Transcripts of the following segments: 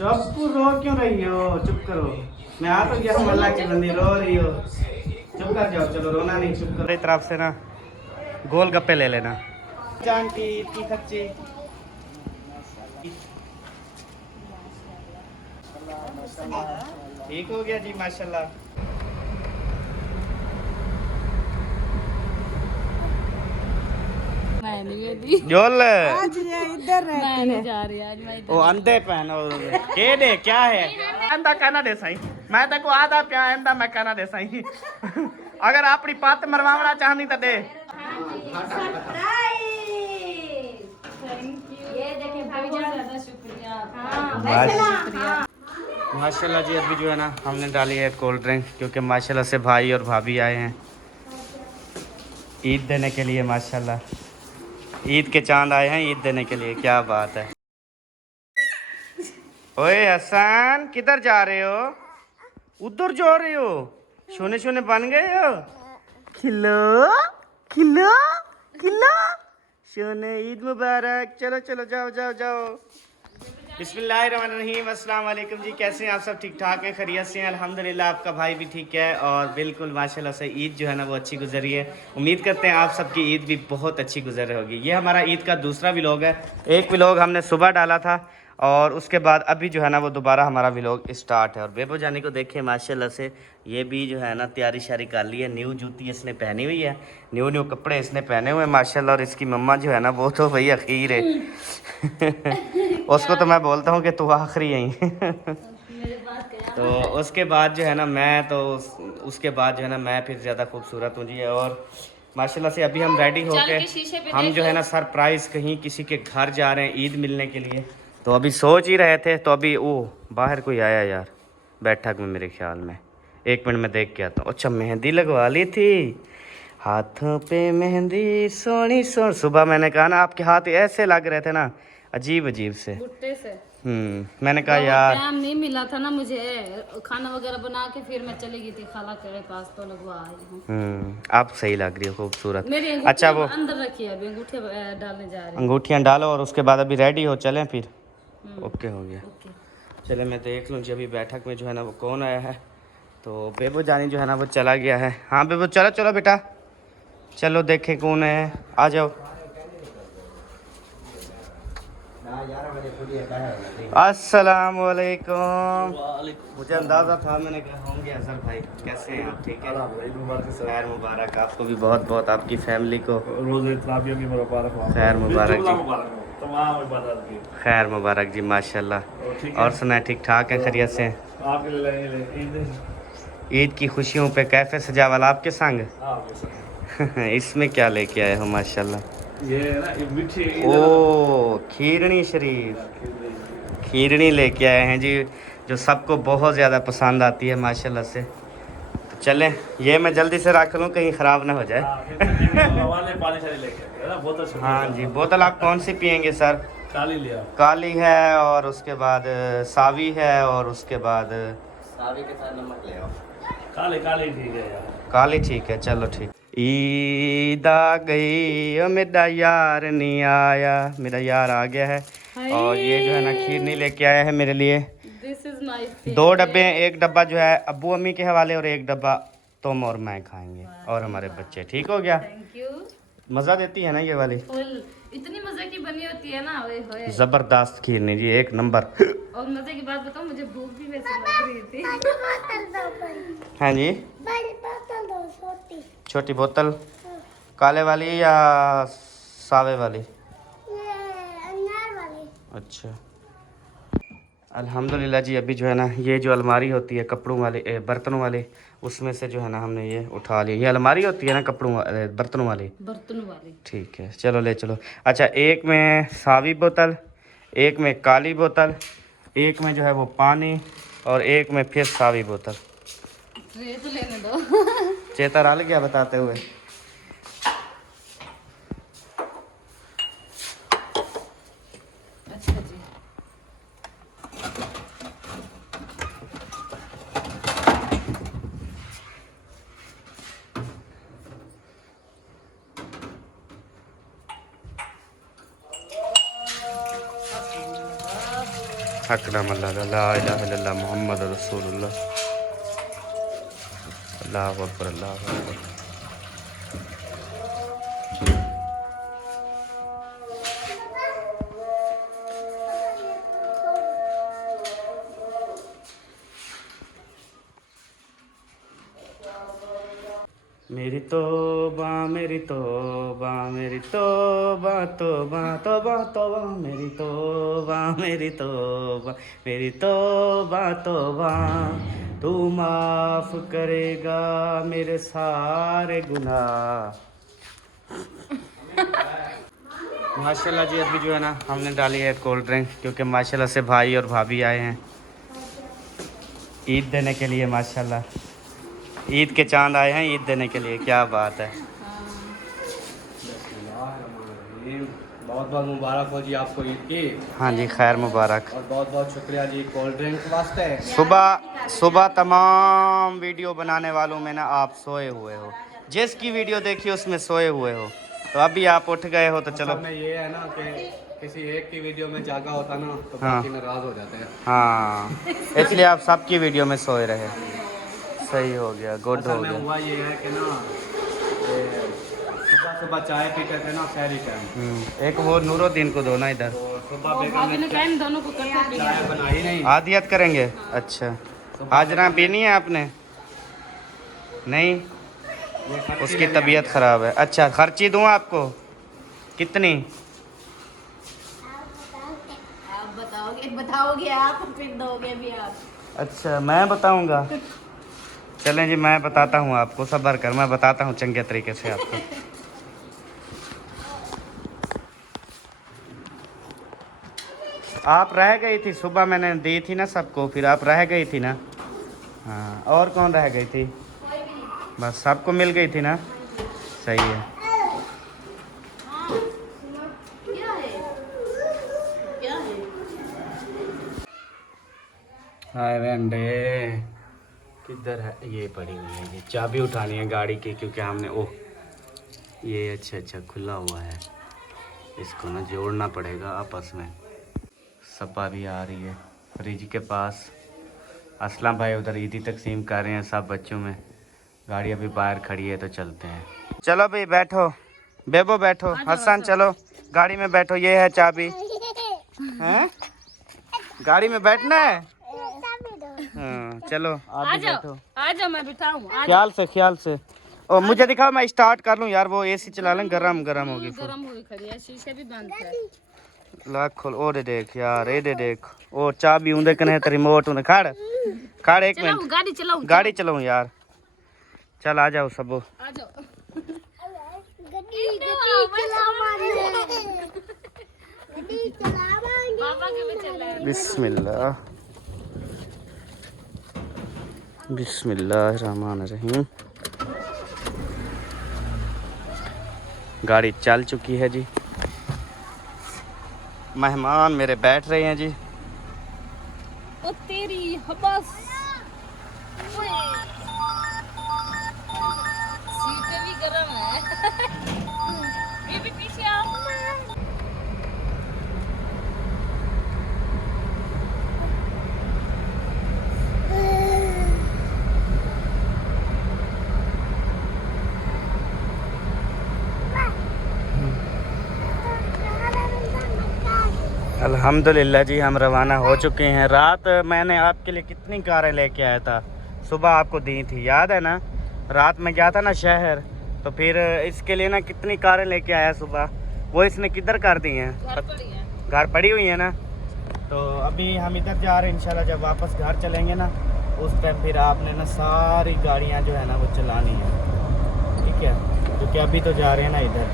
चुप रो क्यों रही हो? चुप करो। मैं आ तो गया हूँ, अल्लाह की बंदी रो रही हो। चुप कर जाओ, चलो रोना नहीं, चुप करो। मेरी तरफ से ना गोल गप्पे ले लेना। आंटी इतनी खच्ची। ठीक हो गया जी माशाल्लाह। मैं नहीं गई जोल आज ये इधर मैं रहती नहीं है। जा रही आज मैं वो अंधे पहनो के दे क्या है अंधा कहना दे साई मैं तेको आधा प्या अंधा मैं कहना दे साई अगर अपनी पत मरवावना चाहनी तो दे। ये देखें भाभी बहुत ज्यादा शुक्रिया माशाल्लाह जी अभी जो है ना हमने डाली है कोल्ड ड्रिंक क्योंकि माशाल्लाह से भाई और भाभी आए हैं ईद देने के लिए। माशाल्लाह ईद के चांद आए हैं ईद देने के लिए। क्या बात है। ओए हसन किधर जा रहे हो? उधर जा रहे हो? सोने सोने बन गए हो? खिलो खिलो खिलो सोने ईद मुबारक। चलो चलो जाओ जाओ जाओ। बिस्मिल्लाहिर्रहमानिर्रहीम अस्सलाम वालेकुम जी। कैसे हैं आप सब? ठीक ठाक है, खैरियत से हैं? अल्हम्दुलिल्लाह आपका भाई भी ठीक है और बिल्कुल माशाल्लाह से ईद जो है ना वो अच्छी गुजरी है। उम्मीद करते हैं आप सबकी ईद भी बहुत अच्छी गुजर होगी। ये हमारा ईद का दूसरा व्लॉग है। एक व्लॉग हमने सुबह डाला था और उसके बाद अभी जो है ना वो दोबारा हमारा व्लॉग स्टार्ट है। और बेबो जानी को देखिए माशाल्लाह से ये भी जो है ना तैयारी शारी कर ली है। न्यू जूती इसने पहनी हुई है, न्यू न्यू कपड़े इसने पहने हुए हैं माशाल्लाह। और इसकी मम्मा जो है ना वो तो भाई अखीर है उसको तो मैं बोलता हूँ कि तू आखिरी है तो उसके बाद जो है ना मैं तो उसके बाद जो है ना मैं फिर ज़्यादा खूबसूरत हूँ जी। और माशाल्लाह से अभी हम रेडी होके हम जो है ना सरप्राइज़ कहीं किसी के घर जा रहे हैं ईद मिलने के लिए। तो अभी सोच ही रहे थे तो अभी वो बाहर कोई आया यार बैठक में मेरे ख्याल में। एक मिनट में देख के आता हूँ। अच्छा मेहंदी लगवा ली थी हाथों पे मेहंदी सोनी सोन। सुबह मैंने कहा ना आपके हाथ ऐसे लग रहे थे ना अजीब अजीब से। भुट्टे से मैंने कहा यार टाइम नहीं मिला था ना मुझे खाना वगैरह बना के फिर मैं चली गई थी खाला के पास तो लगवा आई हूँ। आप सही लग रही हो खूबसूरत। मेरी अच्छा वो अंदर रखी है अभी अंगूठे डालने जा रही हूँ। अंगूठियाँ डालो और उसके बाद अभी रेडी हो चलें फिर। ओके हो गया। ओके चले मैं देख लूँ जी अभी बैठक में जो है ना वो कौन आया है। तो बेबो जानी जो है ना वो चला गया है। हाँ बेबो चलो चलो बेटा चलो देखें कौन है। आ जाओ। अस्सलाम वालेकुम। मुझे अंदाज़ा था मैंने कहा होंगे अजहर भाई। कैसे हैं आप? ठीक है खैर मुबारक आपको भी बहुत बहुत आपकी फैमिली को खैर मुबारक जी। खैर मुबारक जी माशाल्लाह। और सुनाए ठीक ठाक है खैरियत से? ईद की खुशियों पे कैफे सजावल आपके संग इसमें क्या लेके आए हो माशाल्लाह? ये ना मीठी ओ खीरनी शरीफ खीरनी लेके आए हैं जी जो सबको बहुत ज़्यादा पसंद आती है माशाल्लाह से। तो चलें ये मैं जल्दी से रख लूँ कहीं ख़राब ना हो जाए हाँ जी। बोतल आप कौन सी पियेंगे सर? काली लिया काली है और उसके बाद सावी है और उसके बाद सावी के साथ नमक ले आओ। काली काली ठीक है यार। काली ठीक है चलो ठीक। ईद आ गई मेरा यार नहीं आया। मेरा यार आ गया है और ये जो है ना खीर नहीं लेके आया है मेरे लिए। दिस इज माय 2 डब्बे हैं। एक डब्बा जो है अब्बू अम्मी के हवाले और एक डब्बा तुम और मैं खाएंगे और हमारे बच्चे। ठीक हो गया? Thank you. मज़ा देती है ना ये वाली? फुल इतनी मजे की बनी होती है ना ओए होए। ज़बरदस्त खीर नहीं जी एक नंबर। और मजे की बात बताऊं मुझे भूख भी वैसे लग रही थी। हाँ जी बड़ी बोतल दो छोटी। छोटी बोतल काले वाली या सावे वाली? ये अनार वाली। अच्छा अल्हम्दुलिल्लाह जी। अभी जो है ना ये जो अलमारी होती है कपड़ों वाले बर्तनों वाले उसमें से जो है ना हमने ये उठा लिया। ये अलमारी होती है ना कपड़ों बर्तनों वाली। ठीक है चलो ले चलो। अच्छा एक में सावी बोतल एक में काली बोतल एक में जो है वो पानी और एक में फिर सावी बोतल। ट्रे तो लेने दो। चेता डाल गया बताते हुए। अच्छा जी अकरम अल्लाह ला इलाहा इल्लल्लाह मुहम्मद रसूलुल्लाह। अल्लाहु अकबर अल्लाहु अकबर। मेरी तौबा मेरी तौबा मेरी तौबा तौबा तौबा तौबा मेरी तौबा मेरी तौबा मेरी तौबा तौबा तू माफ़ करेगा मेरे सारे गुनाह। माशाल्लाह जी अभी जो है ना हमने डाली है कोल्ड ड्रिंक, क्योंकि माशाल्लाह से भाई और भाभी आए हैं ईद देने के लिए। माशाल्लाह ईद के चांद आए हैं ईद देने के लिए, क्या बात है। बहुत बहुत मुबारक हो जी आपको ईद की। हाँ जी खैर मुबारक। और बहुत बहुत शुक्रिया जी कोल्ड ड्रिंक वास्ते। सुबह तमाम वीडियो बनाने वालों में ना आप सोए हुए हो, जिसकी वीडियो देखी उसमें सोए हुए हो, तो अभी आप उठ गए हो तो चलो। में ये है ना कि किसी एक की वीडियो में जागा होता ना तो हाँ। बाकी नाराज हो जाते हैं। हाँ इसलिए आप सबकी वीडियो में सोए रहे। सही हो गया, गुड असल हो में गया। हुआ ये है कि ना सुबह सुबह चाय पीते थे ना शहरी टाइम, एक वो नूरुद्दीन को दो ना इधर। तो सुबह भाभी बेगम ने ने टाइम दोनों को करके पिया। चाय बनाई नहीं। आदियत करेंगे। अच्छा हाजरा पीनी है आपने? नहीं ये खर्ची उसकी नहीं तबीयत ख़राब है। अच्छा खर्ची दूँ आपको? कितनी? आप बताओगे आप फिर दोगे भी आप। अच्छा मैं बताऊंगा। चलें जी मैं बताता हूँ आपको, सब्र कर मैं बताता हूँ चंगे तरीके से आपको। आप रह गई थी सुबह, मैंने दी थी ना सबको, फिर आप रह गई थी ना। हाँ और कौन रह गई थी? बस सबको मिल गई थी ना। सही है। क्या है क्या है? हाय वेंडे किधर है? ये पड़ी हुई है, ये चाबी उठानी है गाड़ी की, क्योंकि हमने ओह ये अच्छा खुला हुआ है, इसको ना जोड़ना पड़ेगा आपस में। सपा भी आ रही है फ्रिज के पास। असलम भाई उधर ईदी तकसीम कर रहे हैं सब बच्चों में। गाड़ी अभी बाहर खड़ी है तो चलते हैं। चलो भाई बैठो, बेबो बैठो, हसन चलो गाड़ी में बैठो, ये है चाबी। हैं गाड़ी में बैठना है? हाँ चलो आ आप भी जाओ बैठो। आ जाओ मैं बिठाऊं। ख्याल से। ओ मुझे दिखाओ, मैं स्टार्ट कर लूँ यार, वो एसी चला लें, गरम होगी फिर। गरम हुई खड़ी है, शीशे भी बंद है। लाख खोल। ओ दे देख यार, ए दे देख, ओ चाबी उंदे कने है, रिमोट उंदे खड़ एक चलाऊं मिनट गाड़ी चलाऊं यार। चल आ जाओ सबो। आ जाओ। पापा के भी चल रहा है। बिस्मिल्लाहिर्रहमानिर्रहीम। गाड़ी चल चुकी है जी। मेहमान मेरे बैठ रहे हैं जी। ओ तेरी हबस सीटें भी गरम है। ये भी पीछे आओ। अल्हम्दुलिल्लाह जी हम रवाना हो चुके हैं। रात मैंने आपके लिए कितनी कारें लेके आया था, सुबह आपको दी थी, याद है ना? रात में गया था ना शहर, तो फिर इसके लिए ना कितनी कारें लेके आया सुबह, वो इसने किधर कर दी हैं? घर पड़ी हुई है ना। तो अभी हम इधर जा रहे हैं, इंशाल्लाह जब वापस घर चलेंगे ना उस टाइम फिर आपने ना सारी गाड़ियाँ जो है ना वो चलानी है, ठीक है? क्योंकि अभी तो जा रहे हैं ना इधर,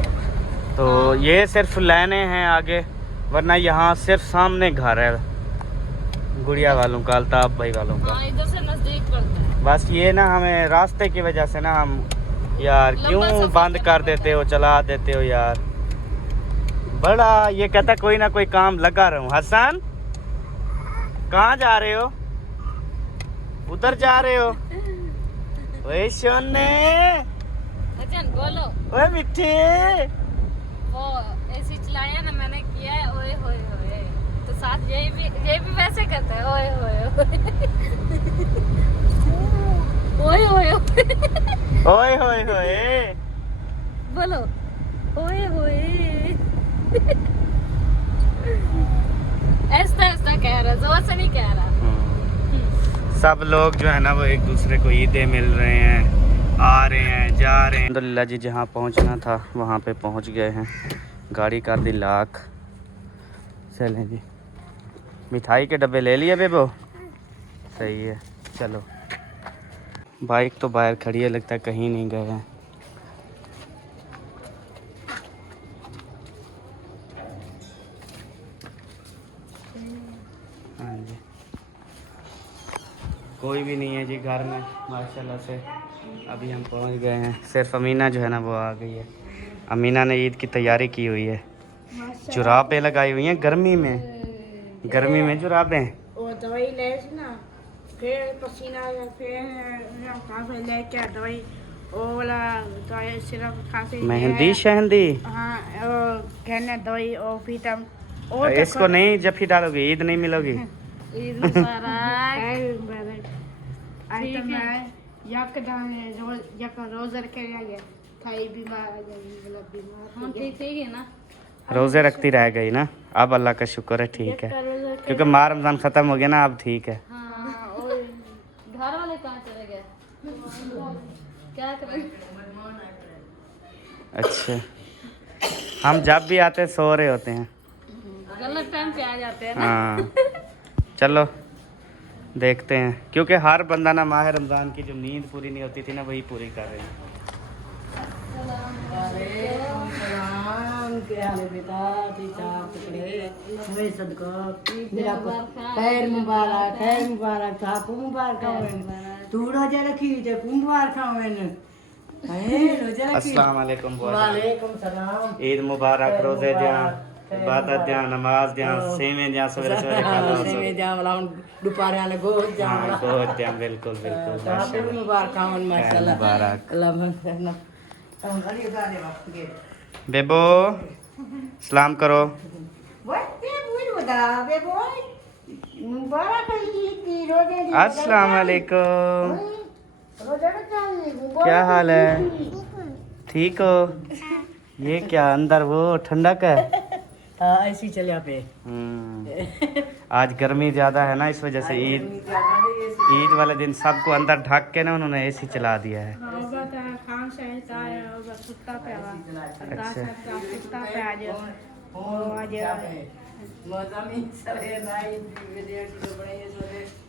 तो ये सिर्फ लेने हैं आगे, वरना यहाँ सिर्फ सामने घर है गुड़िया वालों का, अल्ताफ भाई वालों का। हाँ, इधर से नजदीक पड़ता है। बस ये ना हमें रास्ते की वजह से ना हम यार क्यों बंद कर देते हो, चला देते हो यार। बड़ा ये कहता कोई ना कोई काम लगा रहा हूँ। हसन कहाँ जा रहे हो? उधर जा रहे हो? ओए सोने, अजन बोलो। ओए मिठे, वो एसी चलाया ना मैंने, किया है ओए होए होए, तो साथ ये भी वैसे करते हैं। ओए होए ओए ओए ओए होए होए बोलो ओए होए ऐसा ऐसा कह रहा, जोर से नहीं कह रहा। सब लोग जो है ना वो एक दूसरे को ईदें मिल रहे हैं, आ रहे हैं, जा रहे हैं। अल्हम्दुलिल्लाह जी, जहाँ पहुँचना था वहाँ पे पहुँच गए हैं। गाड़ी कर दी लाख। चलें जी, मिठाई के डब्बे ले लिए बेबो? सही है, चलो। बाइक तो बाहर खड़ी है, लगता है कहीं नहीं गए हैं। हाँ जी, कोई भी नहीं है जी घर में माशाल्लाह से। अभी हम पहुंच गए हैं। सिर्फ अमीना जो है ना वो आ गई है। अमीना ने ईद की तैयारी की हुई है। जुराबें लगाई हुई हैं गर्मी में जुराबें। वो दवाई ले ना, फिर पसीना आया, फिर काफी लेके दवाई वो वाला दवाई सिरप खांसी मेहंदी शहंदी हाँ वो कहने दवाई और विटामिन इसको नहीं जफी डालोगी, ईद नहीं मिलोगी। ईद मुबारक। आई तो मैं यक रोज़ रखे गया खाई बीमार मतलब बीमार हम ठीक है ना। रोज़े रखती रह गई ना, अब अल्लाह का शुक्र है ठीक है, क्योंकि माह रमज़ान ख़त्म हो गया ना, अब ठीक है। हाँ, और घर वाले कहाँ चले गए? क्या करें? अच्छा, हम जब भी आते हैं सो रहे होते हैं। गलत टाइम पे आ जाते हैं ना। हाँ चलो देखते हैं, क्योंकि हर बंदा ना माह रमज़ान की जो नींद पूरी नहीं होती थी ना वही पूरी कर रहे हैं। खैर मुबारक आपको मुबारक तू रोजा रखी ते मुबारक अस्सलाम वालेकुम। वालेकुम सलाम ईद मुबारक, रोज़े दियां, इबादत दियां, नमाज दियां, सेवें दियां, सवेरे सवेरे खाना सेवे जावला दुपारे आने गोद जावला बहुत दियां, बिल्कुल बिल्कुल आपको माशाल्लाह। मुबारक माशाल्लाह मुबारक। अल्लाह करना हम अली गाने वक्त बेबो सलाम करो। वक्ते बुल वदा बे बोय मुबारक की रोजे दी अस्सलाम वालेकुम, रोजा रखाई क्या हाल है? ठीक हो? ये क्या अंदर वो ठंडक है? हां ऐसी चलिया पे आज गर्मी ज़्यादा है ना, इस वजह से ईद वाले दिन सबको अंदर ढक के ना उन्होंने एसी चला दिया है। अच्छा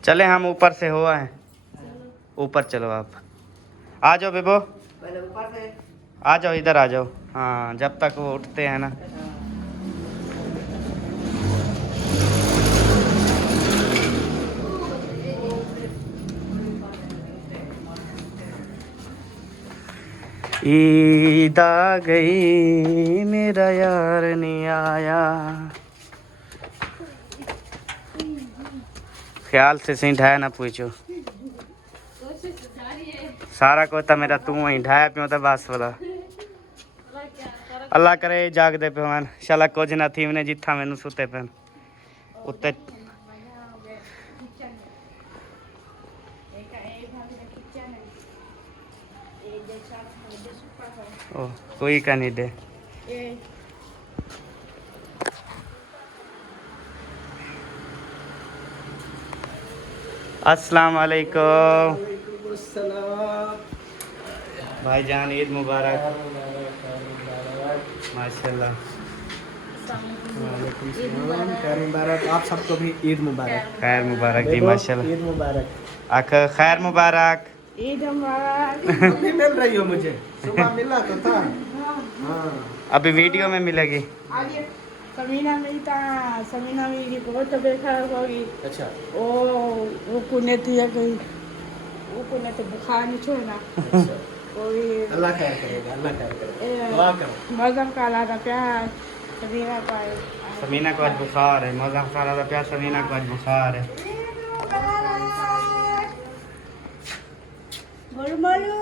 चले हम ऊपर से हो आए, ऊपर चलो आप। आ जाओ बेबो, आ जाओ इधर आ जाओ। हाँ जब तक वो उठते हैं ना। ईद आ गई मेरा यार नहीं आया। ख्याल से सही ढाया ना पूछो, सारा को तो मेरा तू वहीं ढाया पियो तो बस वाला। अल्लाह करे जागदे पे मैं शाला कुछ ना थी मैंने जिथा मैनू सुते पे उत्ते ओ कोई का नहीं दे। अस्सलाम वालेकुम भाईजान, ईद मुबारक माशाल्लाह। खैर मुबारक, आप सबको भी ईद मुबारक। खैर मुबारक जी माशाल्लाह। ईद मुबारक। आख खैर मुबारक। ईद मुबारक। अभी मिल रही हो मुझे, सुबह मिला तो था। हाँ अभी वीडियो में मिलेगी। आज समीना में था, समीना में बहुत तबीयत खराब होगी। अच्छा वो कुने थी कोई, वो कुने तो बुखार नहीं छोड़ना। कोई अल्लाह खैर करेगा, अल्लाह खैर करेगा, दुआ करो। मौसम काला था प्यार समीना का समीना को आज बुखार है, मौसम खाना था प्यार, समीना को आज बुखार है। बोलो बोलो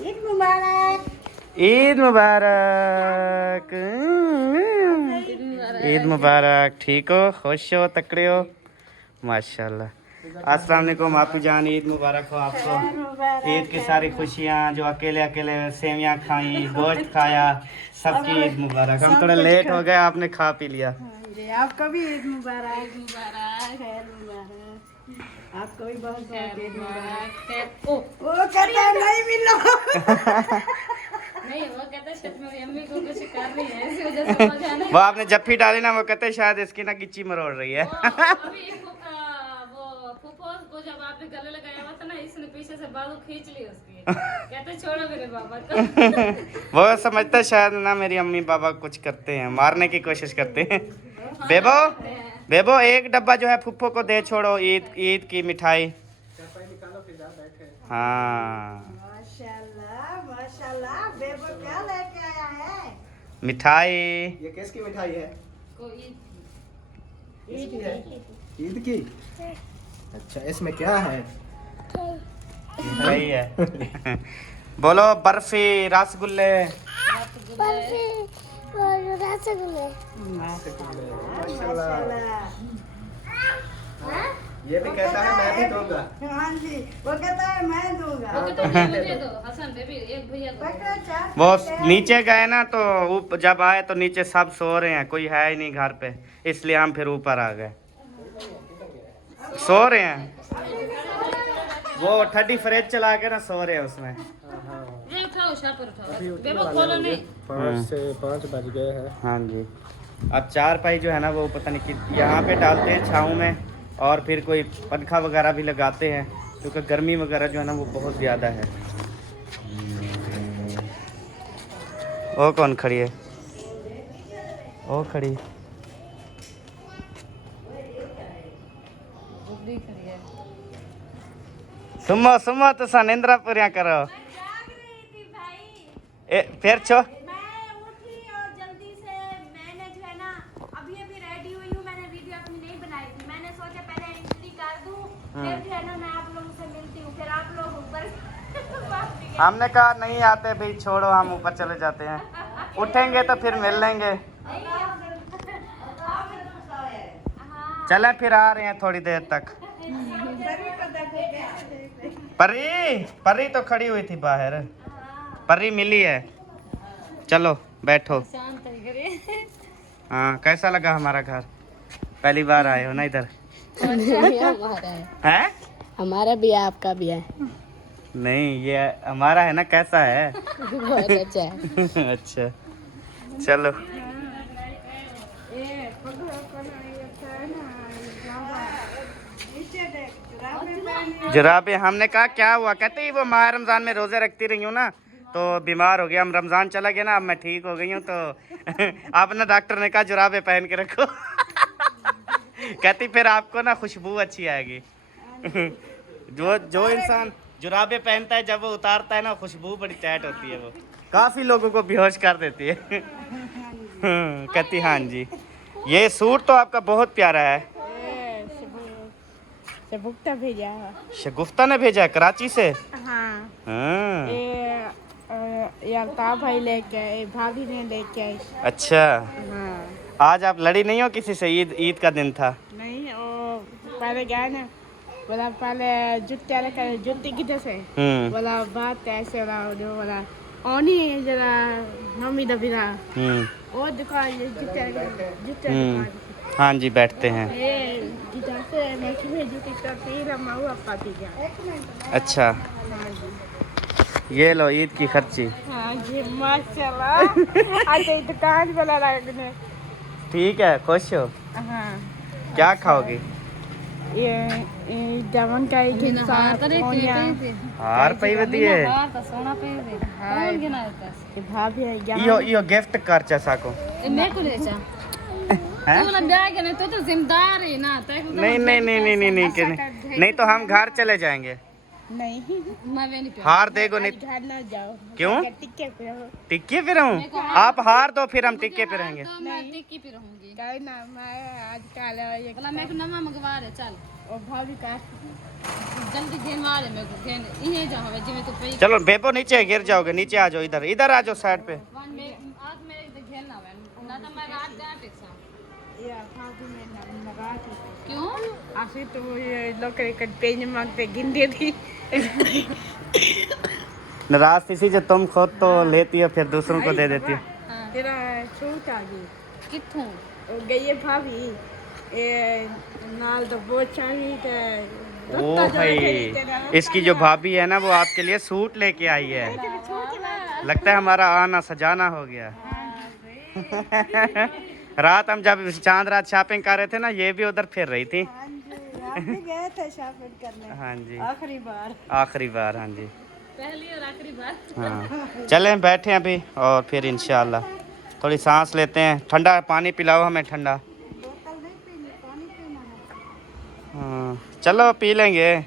ईद मुबारक। ईद मुबारक। ईद मुबारक। ठीक हो, खुश हो, तकड़े हो? माशाल्लाह। अस्सलाम वालेकुम आपू जान, ईद मुबारक हो आपको। ईद की सारी खुशियाँ, जो अकेले अकेले सेवियाँ खाई, गोश्त खाया, सबकी ईद मुबारक। हम थोड़ा लेट हो गए, आपने खा पी लिया। आपको भी ईद मुबारक। खैर मुबारक। आपको भी बहुत बहुत ईद मुबारक। वो कहता है नहीं मिलो। नहीं, वो कहता है शायद मेरी अम्मी को कुछ कर रही है, इसी वजह से वो जाने। वो आपने जफ्फी डाली ना, वो कहते शायद इसकी ना गिच्ची मरोड़ रही है। अभी वो फूफो को जब आपने गले लगाया हुआ था ना, इसने पीछे से बाजू खींच ली उसकी। कहते छोड़ो मेरे बाबा को। वो समझता है शायद ना मेरी अम्मी पापा कुछ करते हैं, मारने की कोशिश करते हैं। बेबो बेबो एक डब्बा जो है फुफ्फो को दे छोड़ो, ईद की मिठाई। हाँ माशाल्लाह माशाल्लाह। बेबो क्या लेके आया है? मिठाई। ये किसकी मिठाई है? कोई ईद की है। ईद की? अच्छा, इसमें क्या है? सही है। बोलो बर्फी, रसगुल्ले। ये भी कहता है मैं भी दूंगा। हाँ जी, वो कहता है मैं दूंगा। वो कहते हैं मुझे दो, हसन बेबी एक भैया को दो। वो नीचे गए ना तो जब आए तो नीचे सब सो रहे हैं, कोई है ही नहीं घर पे, इसलिए हम फिर ऊपर आ गए। सो रहे हैं, वो ठंडी फ्रिज चला के ना सो रहे हैं उसमें। ये उठाओ, शापर उठाओ, बेबो खोलो नहीं। 5 से 5 बज गए हैं। हाँ जी। अब चारपाई जो है ना वो पता नहीं कि यहाँ पे डालते हैं छाँव में, और फिर कोई पंखा वगैरह भी लगाते हैं, क्योंकि गर्मी वगैरह जो है ना वो बहुत ज़्यादा है। वो कौन खड़ी है? वो खड़ी। सुमो सुमो तो निंद्रा पूरियां करो। फिर छो मैं उठी और जल्दी से मैंने जो है ना अभी रेडी हुई हूँ। मैंने वीडियो अपनी नहीं बनाई थी। मैंने सोचा पहले एंट्री कर दूँ, फिर जो है ना मैं आप लोगों से मिलती हूँ, फिर आप लोग ऊपर। हमने कहा नहीं आते भाई, छोड़ो हम ऊपर चले जाते हैं, उठेंगे तो फिर मिल लेंगे। चलें फिर आ रहे हैं थोड़ी देर तक। परी तो खड़ी हुई थी बाहर, परी मिली है। चलो बैठो। हाँ, कैसा लगा हमारा घर? पहली बार आए हो ना इधर? है हमारा भी है, आपका भी है। नहीं, ये हमारा है ना, कैसा है? बहुत अच्छा है। अच्छा चलो। जुराबे हमने कहा क्या हुआ? कहते ही वो माह रमजान में रोजे रखती रही हूँ ना, तो बीमार हो गया। हम रमजान चला गया ना, अब मैं ठीक हो गई हूँ, तो आपने डॉक्टर ने कहा जुराबे पहन के रखो। कहती फिर आपको ना खुशबू अच्छी आएगी। जो इंसान जुराबे पहनता है, जब वो उतारता है ना, खुशबू बड़ी टाइट होती है, वो काफी लोगों को बेहोश कर देती है। कहती हाँ जी। ये सूट तो आपका बहुत प्यारा है। शगुफ्ता भेजा है। शगुफ्ता ने भेजा है कराची से? हाँ। हाँ। ये अल्ताफ भाई लेके आए, भाभी ने लेके आई। अच्छा। हाँ। आज आप लड़ी नहीं हो किसी से? ईद का दिन था। नहीं, वो पहले गया ना, बोला पहले जुत्ती किधर से, बोला बात ऐसे वाला जो वाला ओनी जरा मम्मी दबिना वो दुकान जुत्ते हाँ जी, बैठते हैं। ये जिधर से मैं भेजू की तस्वीर माऊ पाती जा। अच्छा, हाँ जी। ये लो ईद की खर्ची। हाँ जी माशाल्लाह। अच्छा, दुकान वाला लगने। ठीक है, खुश हो? हाँ। क्या खाओगी? ये जमन का एक हार पई वदी है। सोना पे दे कौन गिना है? भाभी है यो गिफ्ट कर चा को। मैं को ले जा। हैं? तू ना ब्याह के नहीं, तो जिम्मेदार है ना। नहीं तो हम घर चले जाएंगे। नहीं, मैं वे नहीं हार देगो नहीं? घर ना जाओ। क्यों? टिक्के पे रहो। टिक्के पे रहूं? आप हार दो फिर हम टिक्के पे रहेंगे। तो मैं टिक्की पे रहूंगी। कहीं ना, मैं आज कल ये बोला मैं को नमा मंगवा रहे चल, और भाभी का जल्दी घेन मारे मेरे को घेन इहे जा हवे जिमे तो पे। चलो बेबो, नीचे गिर जाओगे, नीचे आ जाओ, इधर आ जाओ साइड पे। वन में आज मेरे इधर घेन ना वे ना, तो मैं रात गया टेक्सा ये भाभी में नाराज है। क्यों? आखिर तो ये लोग कट पेज मांगते गिनते थी। नाराज इसी से तुम खुद तो लेती हो फिर दूसरों को दे देती हो। तेरा छूट आ गई कित्थों? गई भाभी ये नाल तो बहुत चाही थे। ओ भाई, इसकी जो भाभी है ना वो आपके लिए सूट लेके आई है। लगता है हमारा आना सजाना हो गया। रात हम जब चांद रात शॉपिंग कर रहे थे ना, ये भी उधर फिर रही थी। गए थे शॉपिंग करने हाँ जी, आखिरी बार। आखिरी बार। हाँ जी, पहली और आखिरी बार। हाँ। चलें बैठे अभी और फिर इंशाल्लाह थोड़ी सांस लेते हैं। ठंडा पानी पिलाओ हमें, ठंडा। हाँ चलो पी लेंगे।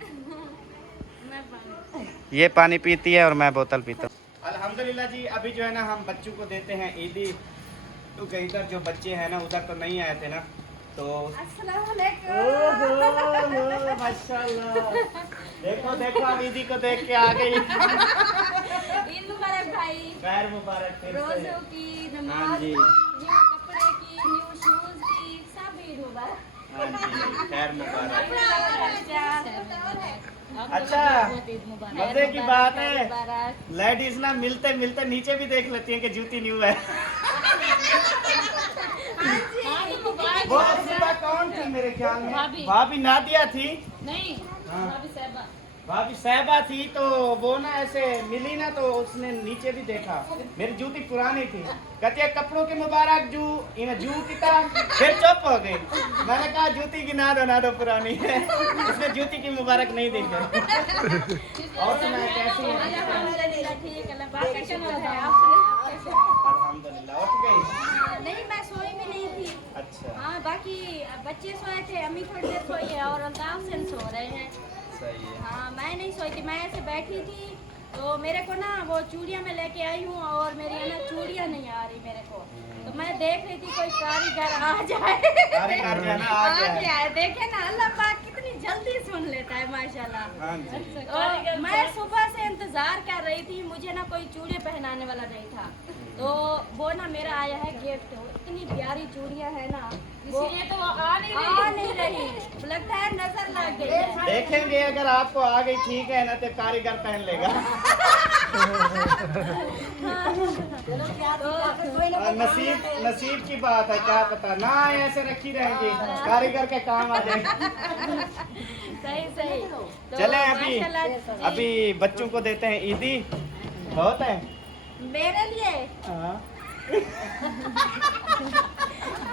ये पानी पीती है और मैं बोतल पीता हूँ। अल्हम्दुलिल्लाह जी, अभी जो है ना हम बच्चों को देते हैं ईदी। तो इधर जो बच्चे हैं ना उधर तो नहीं आए थे ना, तो माशाल्लाह देखो देखो हम ईदी को देख के आ गई। ईद मुबारक भाई। खैर मुबारक फिर से। रोजों की, हाँ नमाज जी, न्यू कपड़े की, न्यू शूज की, सब ईद मुबारक। हाँ जी, खैर मुबारक। अच्छा, मजे की बात है, लेडीज ना मिलते मिलते नीचे भी देख लेती हैं कि जूती न्यू है। वो सुबह कौन थी मेरे ख्याल में? भाभी नादिया थी। नहीं, हाँ। भाभी साहबा भाभी साहबा थी, तो वो ना ऐसे मिली ना तो उसने नीचे भी देखा। मेरी जूती पुरानी थी, कहती है कपड़ों की मुबारक जू इन जू की तरह। फिर चुप हो गई। मैंने कहा जूती की ना दो पुरानी है। उसने जूती की मुबारक नहीं देखी। और सुना कैसी है? अल्हम्दुलिल्लाह उठ गई। नहीं, मैं सोई भी नहीं थी। अच्छा हाँ, बाकी बच्चे सोए थे, अम्मी थोड़ी देर सोई है और अल्ताफ सेन सो रहे हैं। सही है। हाँ, मैं नहीं सोई थी, मैं ऐसे बैठी थी तो मेरे को ना वो चूड़ियाँ मैं लेके आई हूँ और मेरी है ना चूड़ियाँ नहीं आ रही मेरे को। तो मैं देख रही थी कोई कारीगर आ जाए। कारीगर जो है ना आ गया है। जाए, देखे ना अल्लाह पाक कितनी जल्दी सुन लेता है माशाल्लाह। हाँ जी। तो मैं सुबह से इंतजार कर रही थी, मुझे ना कोई चूड़ियाँ पहनाने वाला नहीं था, तो वो ना मेरा आया है गिफ्ट। इतनी प्यारी चूड़ियाँ है ना, इसीलिए तो वो आ नहीं रही। लगता है नजर लग गई है। देखेंगे अगर आपको आ गई ठीक है ना, तो कारीगर पहन लेगा। नसीब की बात है, क्या पता ना ऐसे रखी रहेंगी, कारीगर के काम आ जाएंगे। सही तो चले अभी माशाल्लाह अभी बच्चों को देते हैं ईदी। बहुत है मेरे लिए। हाँ।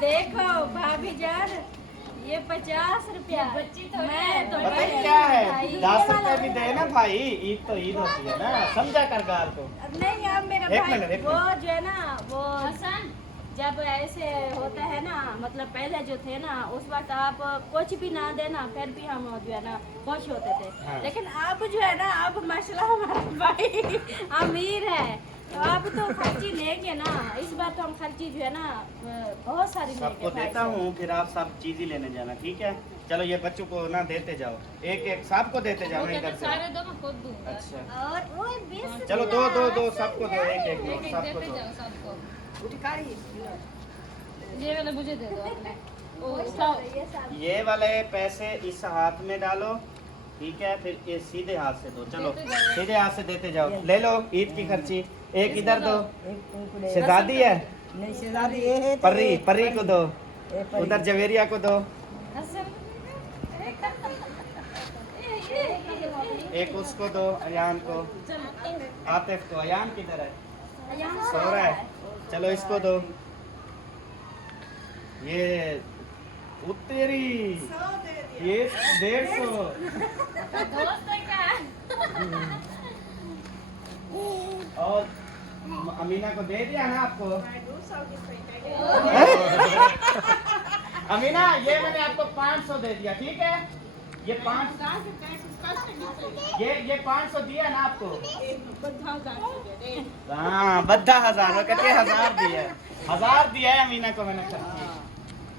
देखो भाभी जान, ये 50 रुपया बच्ची तो मैं तो पता है क्या है, 10 रुपए भी दे ना भाई, ईद तो ईद होती है ना, समझा कर गार को। नहीं, अब मेरा एक भाई मिनट। वो जो है ना वो जब ऐसे होता है ना, मतलब पहले जो थे ना उस वक्त आप कुछ भी ना देना फिर भी हम जो है ना खुश होते थे। हाँ। लेकिन अब जो है ना, अब माशाल्लाह हमारा भाई अमीर है तो अब तो खर्ची लेंगे ना। इस बार तो हम खर्ची जो है ना बहुत सारी सबको लेंगे। देता हूँ, फिर आप सब चीज ही लेने जाना, ठीक है? चलो ये बच्चों को ना देते जाओ, एक एक सबको देते जाओ ना इधर से। सारे दो मैं खुद दूंगा। अच्छा और वो 20 चलो दो सबको दो, एक एक दो एक एक सबको देते दो। जाओ सबको। ये वाला मुझे दे दो आपने। ओ उठाओ। ये वाले पैसे इस हाथ में डालो, ठीक है? फिर ये सीधे हाथ से दो, चलो सीधे हाथ से देते जाओ। ले लो ईद की खर्ची, एक इधर दो। शहजादी है, नहीं शहजादी ये है परी को दो, उधर जवेरिया को दो, एक उसको दो, अयान को, आतिफ को। अयान किधर है? सो रहा है। चलो इसको दो। ये तेरी ये 150। दोस्त है क्या? और अमीना को दे दिया ना आपको? अमीना ये मैंने आपको 500 दे दिया, ठीक है? ये 500 दिया ना आपको? हाँ बद्दा 1000 कहते 1000 दिया, 1000 दिया है अमीना को मैंने खर्ची।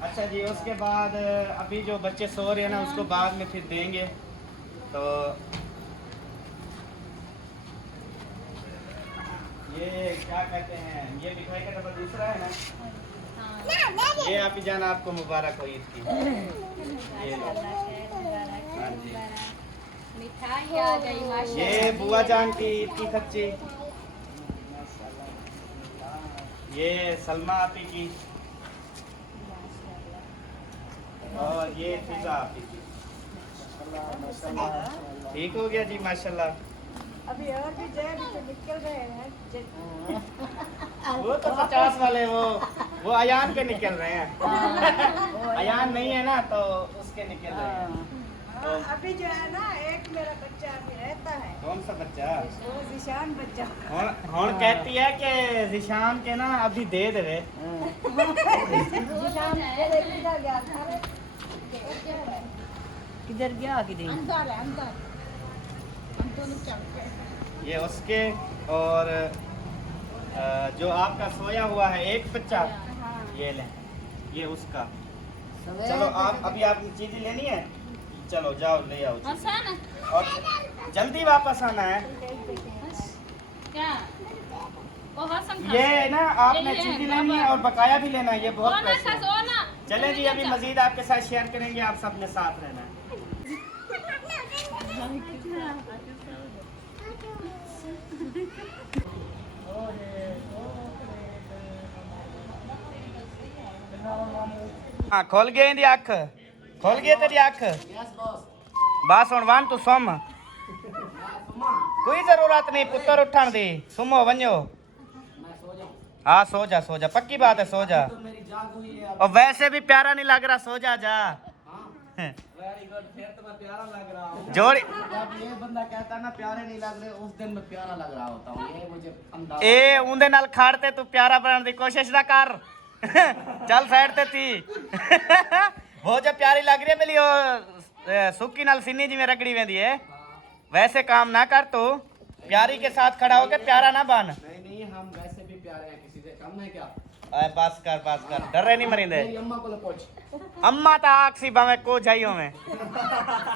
अच्छा जी, उसके बाद अभी जो बच्चे सो रहे हैं ना उसको बाद में फिर देंगे। तो ये क्या कहते हैं, ये मिठाई का डब्बा दूसरा है ना? ये आप ही जाना, आपको मुबारक हो ईद की। ये लो। हाँ जी। मिठाई आ गई माशाल्लाह। ये बुआ जान की ईद की खच्ची। ये सलमा आपी की। और ये फिजा आपी की। ठीक हो गया जी माशाल्लाह। अभी और भी जय भी तो निकल रहे हैं। वो तो 50 वाले वो अयान के निकल रहे हैं। अयान नहीं है ना तो उसके निकल रहे हैं। अभी जो है ना, एक मेरा बच्चा अभी रहता है, कौन सा बच्चा? वो जिशान बच्चा। हूँ कहती है कि जिशान के ना अभी दे दे। किधर गया कि नहीं? अंदर है, अंदर हम दोनों चल गए। ये उसके और जो आपका सोया हुआ है एक बच्चा, ये ले, ये उसका। चलो आप अभी आपकी चीजें लेनी है, चलो जाओ ले आओ चीज़ें। हसन और जल्दी वापस आना है। क्या ओ हसन खा ये ना आपने ये चीजें लेनी है और बकाया भी लेना है, ये बहुत ना पैसे हैं। खा ना चले जी, अभी मजीद आपके साथ शेयर करेंगे, आप सबने साथ रहना है। हाँ खोल गए इंदी अख, खोल गए तेरी अख। बस हुण वन तू सुम, कोई जरूरत नहीं पुत्र उठन दी, सुमो वञो। हाँ सो जा, पक्की बात है, सो जा। और वैसे भी प्यारा नहीं लग रहा, सो जा जा। जोड़ी जब ये बंदा कहता है ना प्यारे नहीं लग रहे, उस दिन मैं प्यारा लग रहा होता हूँ, ये मुझे अंदाजा। ए उंदे नाल खाड़ते तू प्यारा बनने की कोशिश ना कर। चल साइड ते थी। वो जब प्यारी लग रही है मिली वो सुक्की नाल सिन्नी जी में रगड़ी वेंदी है, वैसे काम ना कर तू, प्यारी के साथ खड़ा होके प्यारा ना बन। नहीं, हम वैसे भी प्यारे हैं, किसी से कम है क्या? बस कर, डरे नहीं मरिंदे। मेरी अम्मा को पूछ। अम्मा तो आक्सी बामे को जाइयो में।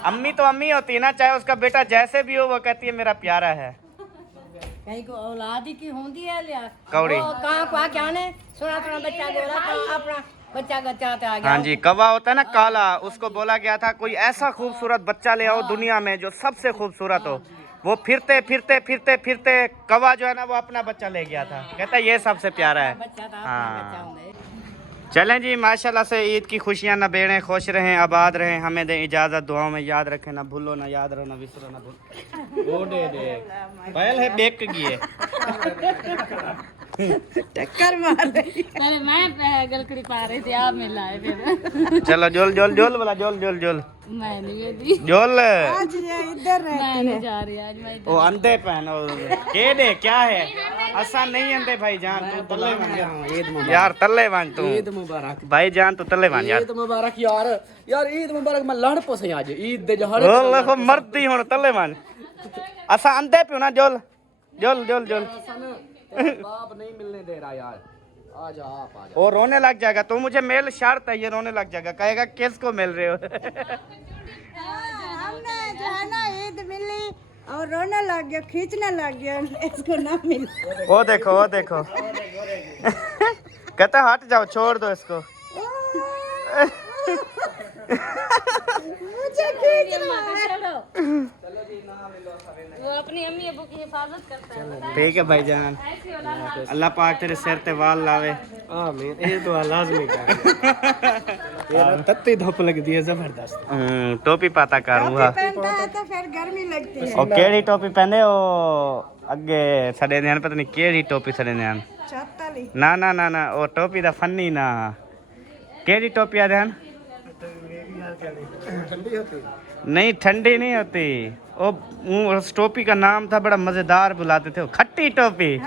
अम्मी तो अम्मी होती है ना, चाहे उसका बेटा जैसे भी हो, वो कहती है मेरा प्यारा है। कहीं को औलाद ही की होती है लिया कौड़ी। कहाँ को क्या ने सुना बच्चा गोरा तो अपना बच्चा गच्चा आ गया। हाँ जी, कौवा होता है ना काला, उसको बोला गया था कोई ऐसा खूबसूरत बच्चा ले आओ दुनिया में जो सबसे खूबसूरत हो। वो फिरते कौवा जो है ना वो अपना बच्चा ले गया था, कहता है ये सबसे प्यारा है। बच्चा था हाँ चलें जी, माशाल्लाह से ईद की खुशियाँ न बेड़ें, खुश रहें, आबाद रहें, हमें दें इजाज़त, दुआओं में याद रखें, ना भूलो ना याद रहो, ना विसरो ना भूलो। ओ दे पहल है बेक किए टक्कर मार रही। पहले मैं गलकड़ी पा रही थी, आप मिलाए फिर। चलो जोल बोला जोल मैं नहीं दी, जोल। आज ये इधर रहे। मैं नहीं जा रही आज, मैं ओ अंधे पहनो के दे क्या है, असा नहीं अंधे भाई जान, तू तल्ले बन जा यार, तल्ले बन तू। ईद मुबारक भाई जान तू तल्ले बन यार। ईद मुबारक यार ईद मुबारक। मैं लड़ पोसे आज ईद दे जहड़ ओ देखो मरदी हुन तल्ले बन, असा अंधे पियो ना जोल। बाप नहीं मिलने दे रहा यार, आजा आप आजा। वो रोने लग जाएगा, तू मुझे मेल शर्त है, ये रोने लग जाएगा, कहेगा किसको मिल रहे हो। हमने जो है ना ईद मिली और रोने लग गया, खींचने लग गया, इसको ना मिला। वो देखो कहता हट जाओ, छोड़ दो इसको। मुझे खींच रहा है। चलो वो अपनी अम्मी अबू की हिफाजत करता है। ठीक है भाईजान, ऐसी औलाद अल्लाह पाक तेरे सिर ते वाल लावे। आमीन। ये तो लाजमी का ये ना तत्ती धूप लगती है जबरदस्त। टोपी पाता करूंगा। पहनता है तो फिर गर्मी लगती है। और केड़ी टोपी पहने हो अगे सड़े ध्यान, पता नहीं केड़ी टोपी सड़े ध्यान। छाताली। ना वो टोपी दा फन्नी ना, केड़ी टोपी आ ध्यान। ठंडी होती नहीं ठंडी नहीं होती, वो उस टोपी का नाम था, बड़ा मजेदार बुलाते थे, वो खट्टी टोपी।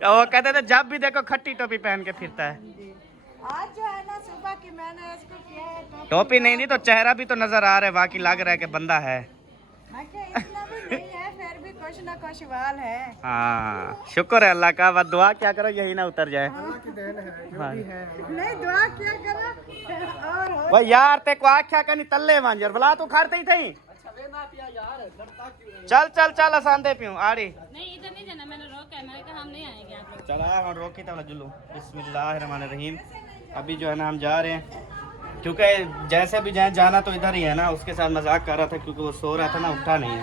वो कहते थे जब भी देखो खट्टी टोपी पहन के फिरता है। आज जो है ना सुबह की मैंने इसको किया है टोपी नहीं तो चेहरा भी तो नजर आ रहा है, बाकी लग रहा है कि बंदा है। इतना भी नहीं है, फिर भी कुछ ना कुछ वाल है। हाँ शुक्र है अल्लाह का, बस दुआ क्या करो यही ना उतर जाए। नहीं दुआ क्या करो और हो। वो यार ते को आख्या कनी तल्ले मान यार, भला तू खाते ही थई। चल चल चल आसान दे पियूं आड़ी नहीं इधर नहीं जाना, मैंने रोका है, मैंने कहा हम नहीं आएंगे आप लोग। चला हम रोकी तो जुलू बिस्मिल्लाहिर्रहमानिर्रहीम। अभी जो है ना हम जा रहे हैं, क्योंकि जैसे भी जाए जाना तो इधर ही है ना। उसके साथ मजाक कर रहा था क्योंकि वो सो रहा था ना, उठा नहीं है।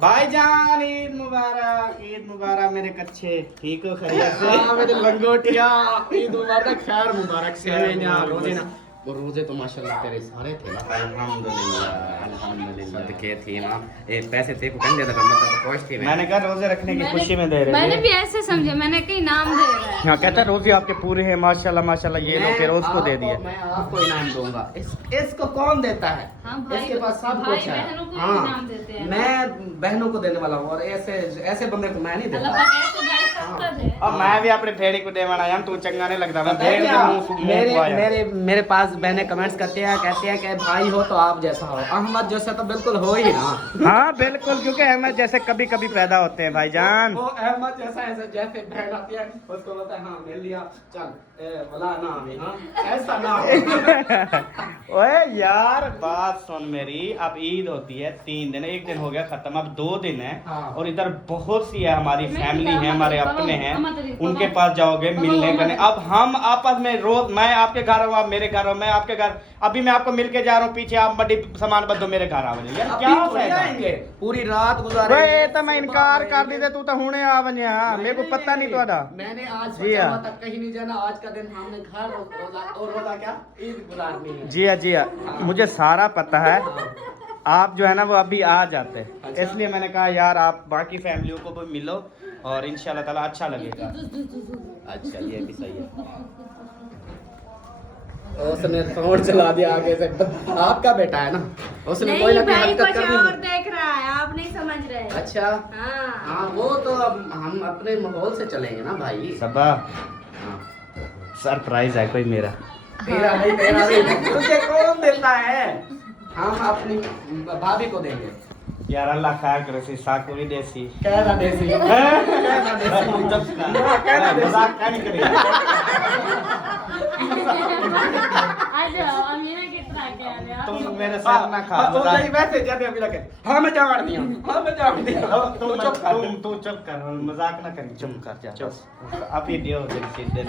भाईजान ईद मुबारक, ईद मुबारक मेरे कच्चे। ठीक हो खैरियत से? मेरे लंगोटिया ईद मुबारक, खैर मुबारक से रोजे ना। वो रोजे तो माशाल्लाह तेरे सारे थे ना। अल्हम्दुलिल्लाह सदके थे ना। ए पैसे थे को कंदे दा मतलब कोश थी मैंने कहा रोजे रखने की खुशी में दे रहे मैंने हैं। भी ऐसे समझे, मैंने कहीं नाम दे रहा है। हाँ कहता रोजे आपके पूरे हैं माशाल्लाह माशाल्लाह, ये लो फिर उसको दे दिए। मैं आपको इनाम दूंगा। इसको कौन देता है? हाँ, भाई- इसके पास सब भाई कुछ है। बहनों को हाँ, इनाम देते हैं। मैं बहनों को देने वाला हूँ और ऐसे ऐसे बंदे को मैं नहीं अल्लाह देता। पाक ऐसे भाई सबका दे। अब मैं भी अपने भेड़ी को देवाना यार, तू चंगा नहीं लगता। मैं पता है भेड़ के क्या? मुंह को मुंह मेरे को आया। मेरे मेरे पास बहनें कमेंट्स करते हैं, कहते हैं कि भाई हो तो आप जैसा हो, अहमद जैसा तो बिल्कुल हो ही ना। हाँ बिल्कुल, क्योंकि अहमद जैसे कभी कभी पैदा होते हैं भाईजान। वो अहमद जैसा ऐसे जैसे बहन आती है उसको बोलता है हाँ मिल लिया चल भला ना हमें, हाँ ऐसा ना हो। ओए यार बात सुन मेरी, अब ईद होती है 3 दिन, एक दिन हो गया खत्म, अब 2 दिन है। हाँ। और इधर बहुत सी है हमारी फैमिली है, हमारे अपने हैं, बाबा, उनके पास जाओगे बाबा, मिलने बाबा, करने। अब हम आपस में रोज, मैं आपके घर हूँ, आप मेरे घर हो, मैं आपके घर। अभी मैं आपको मिल के जा रहा हूँ, पीछे आप बड़ी सामान बदो मेरे घर आओ यार, अब क्या भी थोड़ी फायदा? आएंगे, पूरी रात गुजारेंगे। वे तो मैं इनकार कर दी तू तो हुणे आ वनिया, मेरे को पता नहीं तो मैंने आज जी सोचा हाँ। हुआ था कहीं नहीं जाना, आज का दिन हमने घर और रोजा क्या ईद गुजारनी है। जी हाँ, मुझे सारा पता है। आप जो है ना वो अभी आ जाते, अच्छा। इसलिए मैंने कहा यार आप बाकी फैमिलियों को भी मिलो और इंशाल्लाह ताला अच्छा लगेगा। अच्छा ये भी सही है। उसने फोन चला दिया आगे से, आपका बेटा है ना, उसने कोई ना नहीं कोई भाई हरकत कुछ करनी और है। देख रहा है, आप नहीं समझ रहे। अच्छा हाँ हाँ, वो तो अब हम अपने माहौल से चलेंगे ना भाई। सबा हाँ। सरप्राइज है कोई मेरा। तेरा नहीं तुझे कौन देता है? हम अपनी भाभी को देंगे। यार अल्लाह खैर करे सी साकुरी देसी। कहना देसी मजाक क्या नहीं करेगा। आज अमीना कितना क्या है तुम मेरे साथ ना खा तो मजाक। नहीं वैसे जाते अभी लगे हाँ मैं जान दिया, हाँ मैं जान दिया। तू चुप कर, मजाक ना करी, चुप कर जा चुप। अब ये दियो दे।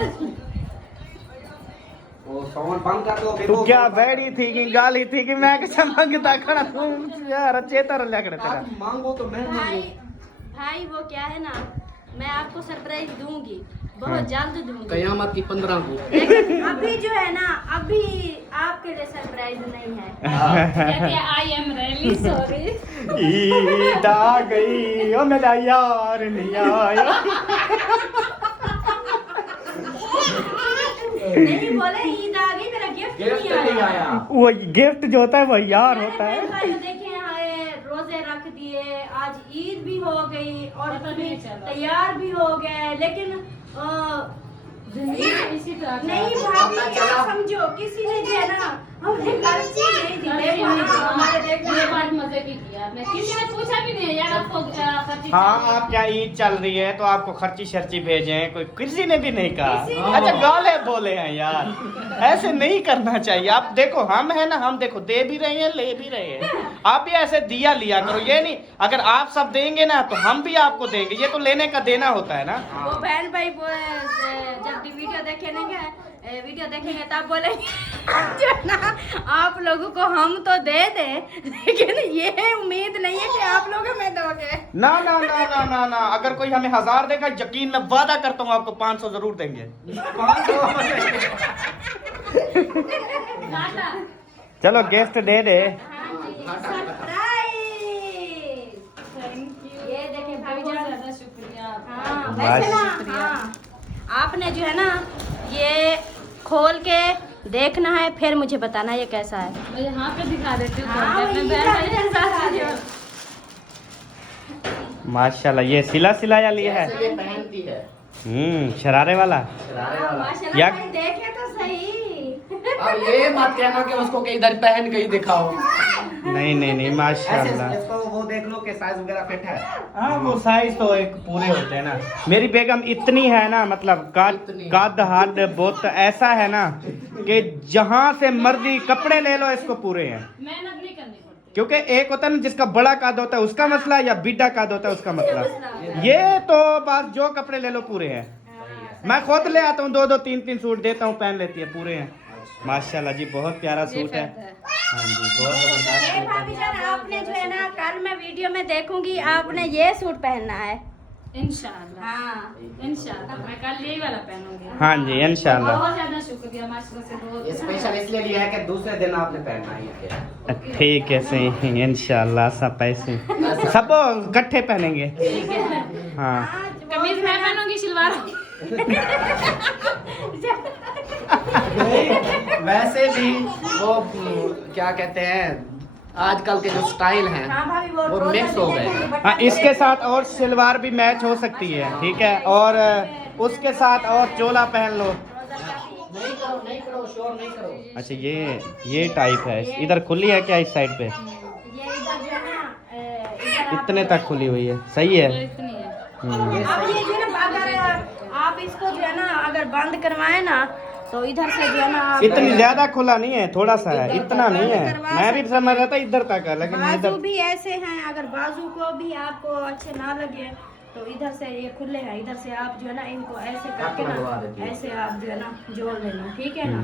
वो फोन बंद कर दो। तू क्या बैठी थी कि गाली थी कि मैं कैसे मांगता खड़ा तू यार चेतर लग रहा आप मांगो तो मैं भाई मांगू। भाई वो क्या है ना, मैं आपको सरप्राइज दूंगी, बहुत जल्द दूंगी। कयामत की 15 को। लेकिन अभी जो है ना, अभी आपके लिए सरप्राइज नहीं है। कहती है I am really sorry. Eid आ गई ओ मेरा यार नहीं आया। नहीं बोले ईद आ गई, मेरा गिफ्ट गिफ्ट नहीं नहीं आया। आया। वो गिफ्ट जो होता है वो यार होता है। देखे रोजे रख दिए, आज ईद भी हो गई और पता नहीं चला। तैयार भी हो गए, लेकिन जिंदगी इसी तरह का नहीं है। भाभी पता क्या चला। समझो, किसी ने जो है ना हमें खर्ची नहीं दी। खर्ची देखो नहीं ना, दी। हमारे देखो ये बात मजे की किया आपने, किसी ने पूछा भी नहीं है यार आपको खर्ची हाँ चाहिए? आप क्या ईद चल रही है तो आपको खर्ची शर्ची भेजे, कोई किसी ने भी नहीं किसी कहा। ने अच्छा गाले बोले हैं यार, ऐसे नहीं करना चाहिए। आप देखो हम है ना, हम देखो दे भी रहे हैं ले भी रहे हैं, आप भी ऐसे दिया लिया करो। ये नहीं अगर आप सब देंगे ना तो हम भी आपको देंगे, ये तो लेने का देना होता है ना। वो बहन भाई जब भी वीडियो देखेंगे तब बोलेंगे जो है ना आप लोगों को हम तो दे दे, लेकिन ये उम्मीद नहीं है कि आप लोग हमें दोगे। ना ना ना ना ना ना, अगर कोई हमें 1000 देगा यकीन मैं वादा करता हूँ आपको 500 जरूर देंगे। टाटा। चलो gift they they. Surprise. Thank you. ये देखें भाभी बहुत जान। ज्यादा शुक्रिया आपका। हाँ वैसे ना, हाँ आपने जो है ना ये खोल के देखना है, फिर मुझे बताना ये कैसा है। मैं यहाँ पे दिखा देती हूँ हाँ, अपने वही बहन भाई के साथ दिखा वीडियो। माशाल्लाह ये सिलाया लिया है। ये पहनती है शरारे वाला। शरारे वाला। माशाल्लाह या- भाई देखे तो सही। अब ये मत कहना कि उसको कहीं इधर पहन के ही दिखाओ। नहीं नहीं नहीं ऐसे माशाल्लाह। इसको वो देख लो कि साइज वगैरह फिट है। हाँ वो साइज तो एक पूरे होते हैं ना। मेरी बेगम इतनी है ना, मतलब कद हद बहुत ऐसा है ना कि जहाँ से मर्जी कपड़े ले लो इसको पूरे हैं। मेहनत नहीं करनी पड़ती। क्योंकि एक होता है ना जिसका बड़ा कद होता है उसका मसला, या बिड्डा कद होता है उसका मसला। ये तो बस जो कपड़े ले लो पूरे हैं। मैं खुद ले आता हूँ 2-2 3-3 सूट देता हूँ, पहन लेती है, पूरे हैं माशाल्लाह जी। बहुत प्यारा सूट है। हाँ जी बहुत जबरदस्त। ये भाभी जान आपने जो है ना, कल मैं वीडियो में देखूंगी आपने ये सूट पहनना है। इंशाल्लाह। हाँ इंशाल्लाह मैं कल यही वाला पहनूंगी। हाँ जी इंशाल्लाह। बहुत ज्यादा शुक्रिया माशाल्लाह से। बहुत ये स्पेशल इसलिए लिया है कि दूसरे दिन आपने पहनना है। ठीक है सही, इंशाल्लाह सब पैसे सब इकट्ठे पहनेंगे। हाँ कमीज मैं पहनूंगी, शलवार वैसे भी वो क्या कहते हैं, आजकल के जो स्टाइल हैं हाँ भाभी वो मिक्स हो गए। हाँ, इसके साथ और सलवार भी मैच हो सकती है, ठीक है, और उसके साथ और चोला पहन लो। नहीं करो शोर नहीं करो। अच्छा ये टाइप है, इधर खुली है क्या इस साइड पे? ये इधर जो है ना, इतने तक खुली हुई है, सही है। इतनी है। अब ये जो है ना, अगर आप इसको जो है ना अगर बंद करवाए ना तो इधर से जो है ना आप इतनी ज्यादा खुला नहीं है, थोड़ा सा है, इतना नहीं है। मैं भी समझ रहा था इधर तक है, लेकिन बाजू इधर भी ऐसे हैं। अगर बाजू को भी आपको अच्छे ना लगे तो इधर से ये खुले हैं, इधर से आप जो है ना इनको ऐसे करके ना ऐसे आप जो है ना जोड़ लेना, ठीक है ना।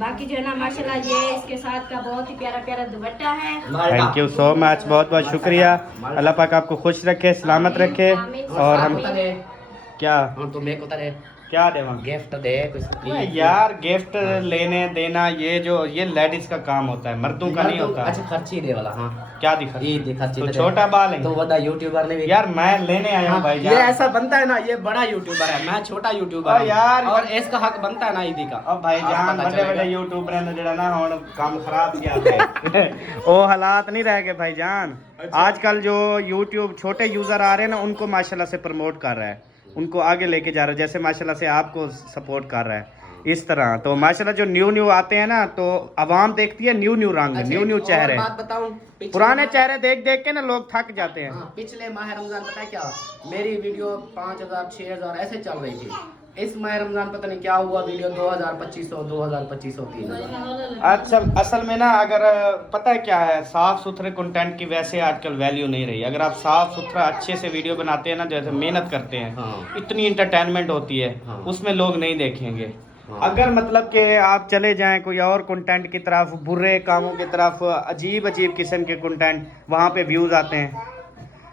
बाकी जो है ना माशाल्लाह ये इसके साथ का बहुत ही प्यारा प्यारा दुपट्टा है। थैंक यू सो मच, बहुत बहुत शुक्रिया। अल्लाह पाक आपको खुश रखे, सलामत रखे। और हम क्या तो मेरे को तरे क्या देवा गिफ्ट दे कुछ यार, गिफ्ट लेने देना ये लेडीज का काम होता है, मर्दों का नहीं होता। अच्छा खर्ची दे वाला। हाँ क्या दिखा ये दिखा तो छोटा बाल है तो बड़ा यूट्यूबर ने भी यार, मैं लेने आया हूँ भाई ये ऐसा बनता है ना, ये बड़ा यूट्यूबर है, मैं छोटा यूट्यूबर यार, और इसका हक बनता है ना ईदी का। अब भाई जान बड़े बड़े यूट्यूबर ने जड़ा ना हुन काम खराब किया है वो हालात नहीं रह गए भाई जान। आजकल जो यूट्यूब छोटे यूजर आ रहे हैं ना, उनको माशाल्लाह से प्रमोट कर रहा है, उनको आगे लेके जा रहा है, जैसे माशाल्लाह से आपको सपोर्ट कर रहा है इस तरह। तो माशाल्लाह जो न्यू आते हैं ना, तो आवाम देखती है न्यू रंग, न्यू चेहरे। बात बताऊं, पुराने चेहरे देख देख के ना लोग थक जाते हैं। पिछले माह रमजान पता है क्या, मेरी वीडियो 5000 6000 ऐसे चल रही थी। इस माह रमजान पता नहीं क्या हुआ, वीडियो 2000 2500 अच्छा असल में ना, अगर पता है क्या है, साफ सुथरे कंटेंट की वैसे आजकल वैल्यू नहीं रही। अगर आप साफ सुथरा अच्छे से वीडियो बनाते हैं ना, जैसे मेहनत करते हैं, इतनी इंटरटेनमेंट होती है, उसमें लोग नहीं देखेंगे। अगर मतलब कि आप चले जाएं कोई और कंटेंट की तरफ, बुरे कामों की तरफ, अजीब अजीब किस्म के कंटेंट, वहाँ पे व्यूज आते हैं।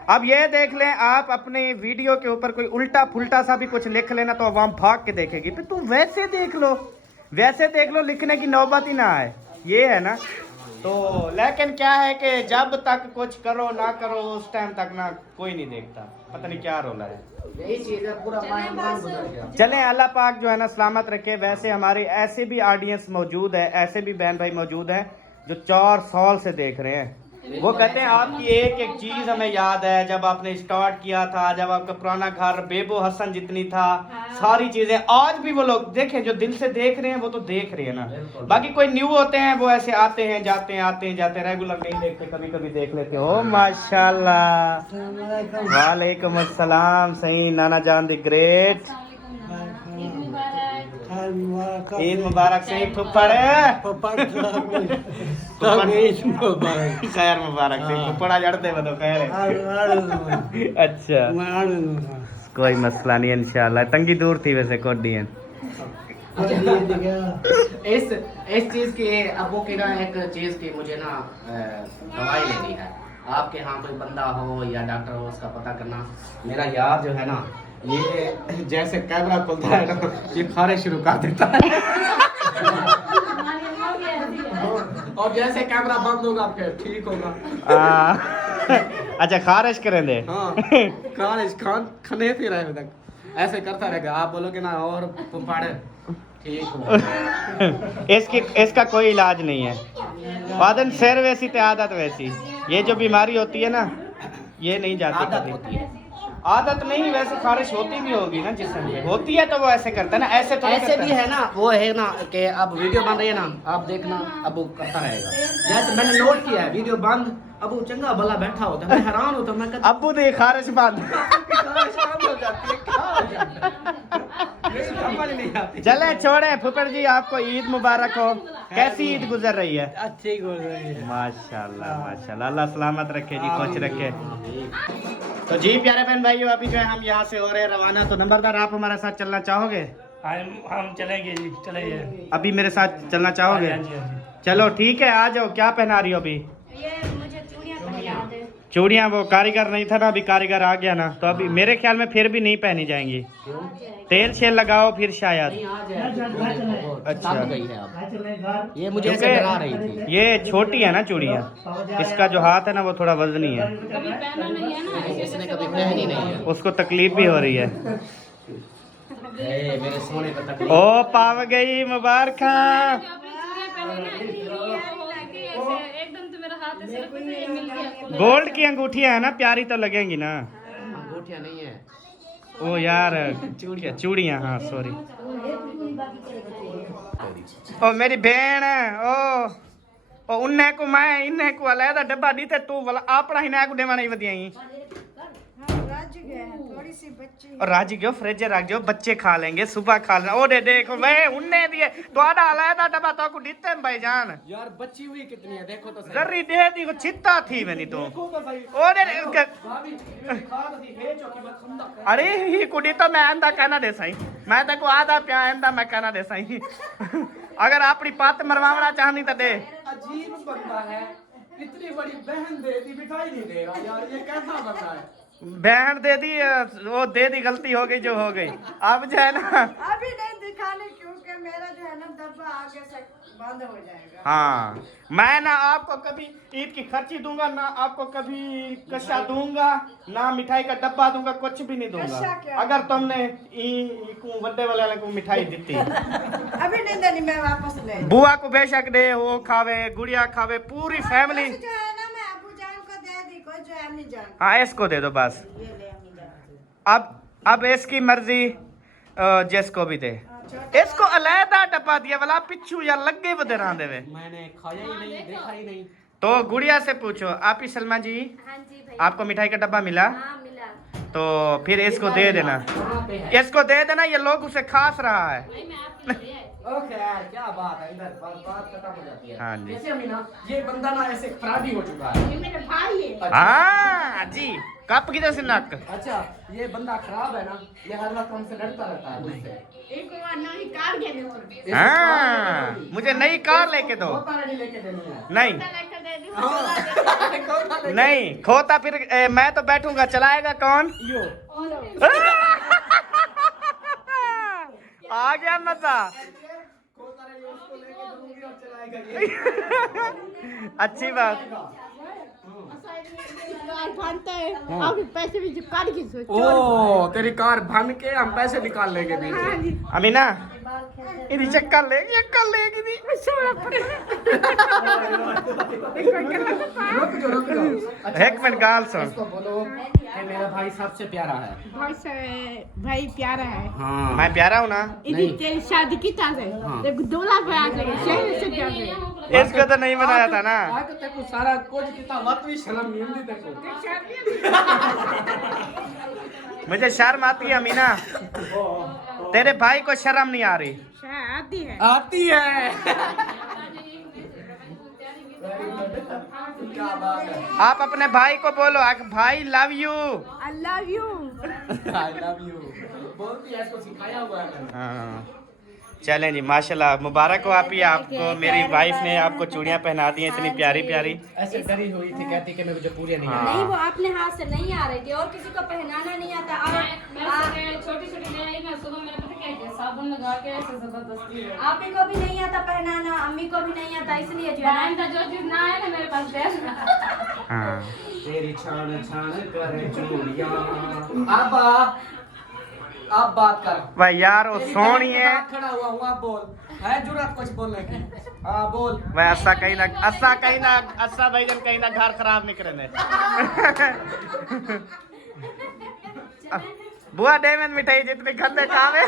अब ये देख लें, आप अपने वीडियो के ऊपर कोई उल्टा फुल्टा सा भी कुछ लिख लेना तो आवाम भाग के देखेगी, फिर तुम वैसे देख लो, लिखने की नौबत ही ना आए, ये है ना। तो लेकिन क्या है कि जब तक कुछ करो ना करो, उस टाइम तक ना कोई नहीं देखता, पता नहीं क्या रोला है। यही चीज है, पूरा माह रमजान गुजर गया। चलें, अल्लाह पाक जो है ना सलामत रखे। वैसे हमारे ऐसे भी ऑडियंस मौजूद है, ऐसे भी बहन भाई मौजूद हैं जो 4 साल से देख रहे हैं। वो कहते हैं आपकी एक एक चीज हमें याद है, जब आपने स्टार्ट किया था, जब आपका पुराना घर बेबो हसन जितनी था, सारी चीजें आज भी वो लोग देखें, जो दिल से देख रहे हैं वो तो देख रहे हैं ना। बाकी कोई न्यू होते हैं वो ऐसे आते हैं जाते हैं, रेगुलर नहीं देखते, कभी कभी देख लेते हैं। ओ माशाल्लाह, वालेकुम अस्सलाम। सही नाना जान द ग्रेट, ईद मुबारक। सही फुफड़ खैर मुबारक से फुफड़ा जड़ते बदो खैर। अच्छा कोई मसला नहीं, इंशाल्लाह तंगी दूर थी वैसे कोडी है। इस चीज की अबू की ना, एक चीज की मुझे ना दवाई लेनी है। आपके यहाँ कोई बंदा हो या डॉक्टर हो, उसका पता करना। मेरा यार जो है ना, ये जैसे कैमरा खुलता है ना, ये खारे शुरू कर देता है और जैसे कैमरा बंद होगा फिर ठीक होगा। अच्छा खारिश करें दे। हाँ खारिश खाने फिर रहे तक ऐसे करता रहेगा। आप बोलोगे ना और पुपाड़े ठीक हो। इसका कोई इलाज नहीं है। वादन सैर वैसी ते आदत वैसी। ये जो बीमारी होती है ना, ये नहीं जाती आदत कभी। होती है, आदत नहीं, वैसे खारिश होती भी होगी ना जिसम पे, होती है तो वो ऐसे करता है ना, ऐसे तो नहीं ऐसे करता। भी है ना, वो है ना कि अब वीडियो बन रही है ना, आप देखना अब वो करता रहेगा। जैसे मैंने नोट किया है वीडियो बंद, अब वो चंगा भला बैठा होता है, मैं हैरान होता हूं, मैं कहता अब्बू दे खारिश बंद। शाम हो जाती है, क्या हो जाता है? मेरी समझ नहीं आती। चले छोड़े फुफड़ जी, आपको ईद मुबारक हो। कैसी ईद गुजर रही है? अच्छी गुजर रही है। माशाल्लाह माशाल्लाह, अल्लाह सलामत रखे जी, खुश रखे। तो जी प्यारे बहन भाइयों, अभी जो है हम यहाँ से हो रहे हैं रवाना, तो नंबरदार आप हमारे साथ चलना चाहोगे? हम चलेंगे जी, चलेंगे। अभी मेरे साथ चलना चाहोगे? हाँ जी, हाँ जी। चलो ठीक है, आ जाओ। क्या पहना रही हो अभी? ये मुझे चूड़ियां पहना दे। चूड़ियाँ वो कारीगर नहीं था ना, अभी कारीगर आ गया ना, तो अभी मेरे ख्याल में फिर भी नहीं पहनी जाएंगी। तेल शेल लगाओ फिर शायद। अच्छा गई है अब, ये मुझे ऐसे क्योंकि डरा रही थी। ये छोटी है ना चूड़ियाँ, इसका जो हाथ है ना वो थोड़ा वजनी है, कभी पहना नहीं है ना, इसने कभी पहनी नहीं है। उसको तकलीफ भी हो रही है। मेरे सोने का तकलीफ। ओ पाव गई मुबारक। जो अपनी चूड़ियां पहनी ना, वो होती है ऐसे, एकदम तो मेरा हाथ ऐसे लगता है ये मिल गया। गोल्ड की अंगूठियाँ है ना, प्यारी तो लगेंगी ना। अंगूठियां नहीं है, ओ यार चूड़ियाँ, हाँ सॉरी। ओ मेरी बहन, ओ उन्हें को मैं इन्हें को अलग डब्बा दी थे, तू वाला अपना ही ना को देवा नहीं वधिया ही। और राजी क्यों फ्रिज रख जो, बच्चे खा लेंगे, सुबह खा लेना। ओ दे देखो वे उन्हें दिए तो आधा अलग डब्बा तो को दीते हैं भाईजान। यार बची हुई कितनी है देखो तो सही। जर्री दे दी को छित्ता थी मैंने तो। ओ दे अरे ही कुड़ी तो मैं आंदा कहना दे सही, मैं तो को आधा प्या आंदा मैं कहना दे सही। अगर अपनी पात मरवावना चाहनी तो दे। अजीब बंदा है, इतनी बड़ी बहन दे दी, मिठाई नहीं दे रहा यार, ये कैसा बंदा है? बहन दे दी, वो दे दी, गलती हो गई जो हो गई। अब जो है ना अभी नहीं दिखाने, क्योंकि मेरा जो है ना डब्बा आगे से बंद हो जाएगा। हाँ, मैं ना आपको कभी ईद की खर्ची दूंगा, ना आपको कभी कशा दूंगा, ना मिठाई का डब्बा दूंगा, कुछ भी नहीं कशा दूंगा क्या? अगर तुमने बड्डे वाले को मिठाई दी। अभी नहीं देनी, मैं वापस ले। बुआ को बेशक दे, वो खावे, गुड़िया खावे, पूरी फैमिली। जो है ना मैं अबू जान को दे दी, कोई जो है अम्मी जान। हाँ इसको दे दो बस। ये ले अम्मी जान। अब इसकी मर्जी, जिसको भी दे। इसको अलहदा डब्बा दिया वाला पिछू या लगे बदरा देवे। मैंने खाया ही नहीं, देखा ही नहीं। तो गुड़िया से पूछो, आप ही सलमा जी, हाँ जी भैया। आपको मिठाई का डब्बा मिला? हाँ मिला। तो फिर इसको दे देना, इसको दे देना, ये लोग उसे खास रहा है। भाई मैं आपके लिए आई थी। ओके यार, क्या बात है, इधर बात खत्म हो जाती है। हाँ जी। जैसे अभी ना ये बंदा ना ऐसे खराबी हो चुका है। ये मेरे भाई है। हाँ जी, कप की जैसे नक। अच्छा, ये बंदा खराब है ना, ये हर वक्त हमसे लड़ता रहता है मुझसे। एक बार नई कार के दो। हाँ, मुझे नई कार लेके दो। खोता नहीं लेके देनी है। नहीं लेकर दे दी। खोता लेके- नहीं खोता, फिर मैं तो बैठूंगा, चलाएगा कौन? यो आ गया मजा। खोता नहीं, उसको लेके दूंगी और चलाएगा ये। अच्छी बात। कार बनता है, अब पैसे भी कार की सोच। ओ तेरी कार भन के हम पैसे निकाल लेंगे बीच। अमीना इदी चक्कर लेगी दी। रुक जाओ। एक मिनट गाल सुन। इसको बोलो कि मेरा भाई सबसे प्यारा है। भाई प्यारा है। हाँ मैं प्यारा हूँ ना? इधर तेरी शादी की तारीख हाँ। देखो 2 लाख आ जाएगा शहर से जाके। इसको तो नहीं बनाया था ना। आके तेको सारा कुछ कितना मत भी शर्म नहीं आती तेको। मुझे शर्म आती है अमीना, तेरे भाई को शर्म नहीं आ रही। आती है। आती है। क्या बात है। आप अपने भाई को बोलो, भाई love you. I love you. I love you बोलती है, इसको सिखाया हुआ है मैंने। हाँ चलें जी, माशाल्लाह मुबारक हो आप ही, आपको मेरी वाइफ ने आपको चूड़ियाँ पहना दी हैं इतनी प्यारी प्यारी। ऐसे डरी हुई थी, कहती कि मुझे पूरी नहीं हाँ। नहीं वो अपने हाथ से नहीं आ रही थी और किसी को पहनाना नहीं आता। मैं छोटी छोटी ले आई ना, सुबह मैंने पता क्या किया, साबुन लगा के ऐसे जबरदस्ती है। आप ही को भी नहीं आता पहनाना, अम्मी को भी नहीं आता, इसलिए जो है बहन का जो चीज ना आए ना मेरे पास दे। हाँ तेरी छान छान करे चूड़ियां। अब बात कर भाई यार वो तेरी सोनी बहन के है। साथ खड़ा हुआ हूँ, आप बोल, है जुर्रत कुछ बोलने की? हाँ बोल। भाई अस्सा भाईजान कहीं ना घर खराब नहीं करने। बुआ डे में मिठाई जितनी खंदे खावे।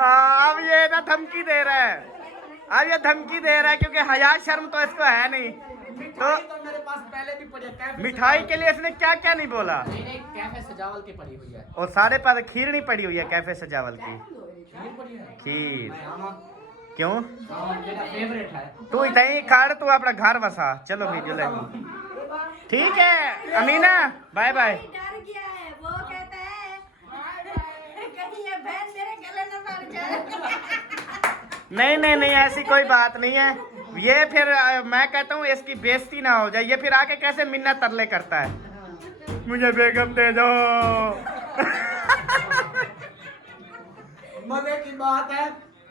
अब ये ना धमकी दे रहा है, अब ये धमकी दे रहा है क्योंकि हया शर्म तो इसको है नहीं। तो मेरे पास पहले भी पड़ी है। मिठाई के लिए इसने क्या क्या नहीं बोला। नहीं, कैफे सजावल की पड़ी हुई है। और सारे पास खीर नहीं पड़ी हुई है कैफे सजावल की। खीर पड़ी है। खीर हाँ, क्यों? मेरा फेवरेट है। तू इतनी खाड़ तू अपना घर बसा। चलो वीडियो लेंगे। ठीक है अमीना, बाय बाय। डर गया है, वो कहता है कहीं ये बहन मेरे गले न मर जाए। नहीं नहीं नहीं, ऐसी कोई बात नहीं है। ये फिर मैं कहता हूँ इसकी बेइज्जती ना हो जाए। ये फिर आके कैसे मिन्नत तरले करता है, मुझे बेगम दे दो। मजे की बात है,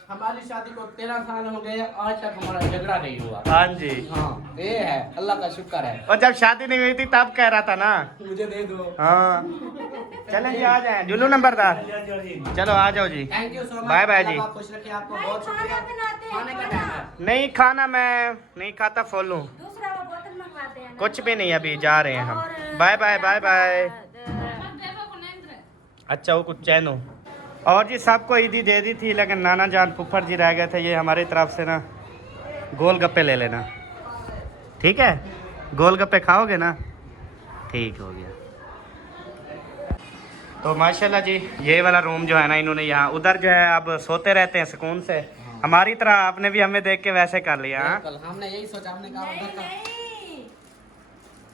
हमारी शादी को 13 साल हो गए, आज तक हमारा झगड़ा नहीं हुआ। हाँ जी, हाँ, ये है, अल्लाह का शुक्र है। और जब शादी नहीं हुई थी तब कह रहा था ना मुझे दे दो। हाँ चलें जी, आ जाए जुल्लू नंबरदार। चलो आ जाओ जी। Thank you so much. Bye bye जी। आप खुश रखिए, आपको बहुत शुक्रिया। खाने का टाइम है। नहीं खाना मैं नहीं खाता, फॉलो दूसरा वो बोतल मंगवाते हैं ना। कुछ भी नहीं, अभी जा रहे हैं हम। Bye bye bye bye. अच्छा वो कुछ चैन हो। और जी सबको ईदी दे दी थी, लेकिन नाना जान फुफड़ जी रह गए थे। ये हमारी तरफ से ना गोलगप्पे ले लेना, ठीक है? गोलगप्पे खाओगे ना? ठीक हो गया। तो माशाल्लाह जी ये वाला रूम जो है ना इन्होंने यहाँ उधर जो है अब सोते रहते हैं सुकून से। हमारी तरह आपने भी हमें देख के वैसे कर लिया। हाँ कल हमने यही सोचा, हमने कहा उधर का। नहीं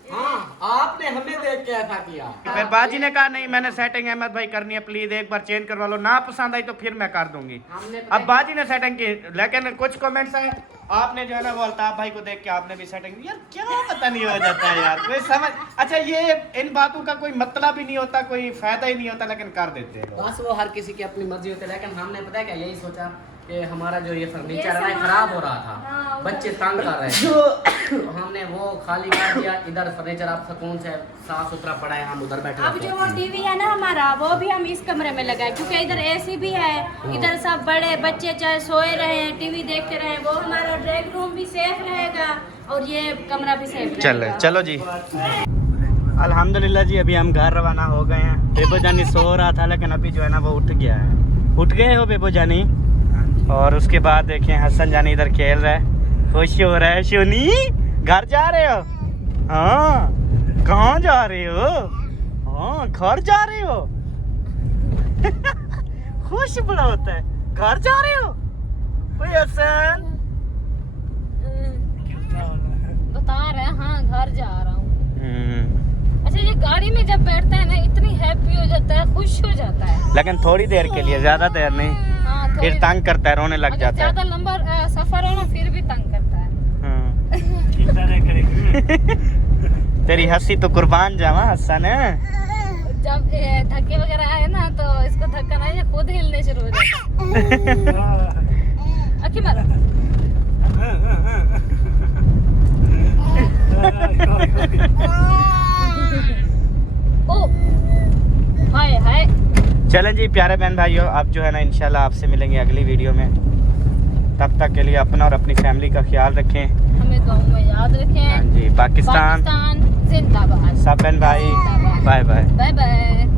हाँ, आपने हमें देख के ऐसा किया। फिर बाजी ने कहा नहीं मैंने सेटिंग अहमद भाई करनी है, प्लीज एक बार चेंज करवा लो, ना पसंद आई तो फिर मैं कर दूंगी। हमने अब बाजी ने सेटिंग की, लेकिन कुछ कमेंट्स आए आपने जो है ना वो अल्ताफ भाई को देख के आपने भी सेटिंग यार क्या पता नहीं हो जाता है यार, कोई समझ। अच्छा ये इन बातों का कोई मतलब ही नहीं होता, कोई फायदा ही नहीं होता, लेकिन कर देते हैं। बस वो हर किसी की अपनी मर्जी होती है, लेकिन हमने पता है क्या यही सोचा कि हमारा जो ये फर्नीचर है ना खराब हो रहा था, हाँ, बच्चे तंग कर रहे थे। हमने वो खाली कर दिया, इधर फर्नीचर आप सुकून से साफ सुथरा पड़ा है, हम उधर बैठे अब जो वो टीवी है ना हमारा, वो भी हम इस कमरे में लगाए क्योंकि इधर एसी भी है। इधर सब बड़े बच्चे चाहे सोए रहे टीवी देखते रहे, वो हमारा ड्राइंग रूम भी सेफ रहेगा और ये कमरा भी सेफ रहेगा। चलो जी अल्हम्दुलिल्लाह जी, अभी हम घर रवाना हो गए हैं। बेबो जानी सो रहा था लेकिन अभी जो है ना वो उठ गया है। उठ गए हो बेबो जानी? और उसके बाद देखें हसन जानी इधर खेल रहा है, खुश हो रहा है। शोनी घर जा रहे हो? हाँ कहाँ जा रहे हो? हाँ घर जा रहे हो। खुश बड़ा होता है, घर जा रहे हो? ओए हसन बता रहे हैं हाँ घर जा रहा हूँ। अच्छा ये गाड़ी में जब बैठता है ना इतनी हैप्पी हो जाता है, खुश हो जाता है, लेकिन थोड़ी देर के लिए, ज्यादा देर नहीं। हाँ, फिर थोड़ी- तंग करता है, रोने लग अगर जाता है। ज्यादा लंबा सफर हो ना फिर भी तंग करता है। हाँ। तेरी हंसी तो कुर्बान जावा हसन है। जब धक्के वगैरह आए ना तो इसको धक्का नहीं, खुद हिलने शुरू हो जाता है। अक्की मारा ओ हाय हाय। चलें जी प्यारे बहन भाइयों, अब जो है ना इंशाल्लाह आपसे मिलेंगे अगली वीडियो में। तब तक के लिए अपना और अपनी फैमिली का ख्याल रखें। हमें गाँव में याद रखें। हाँ जी, पाकिस्तान जिंदाबाद। सब बहन भाई, बाय बाय। Bye bye.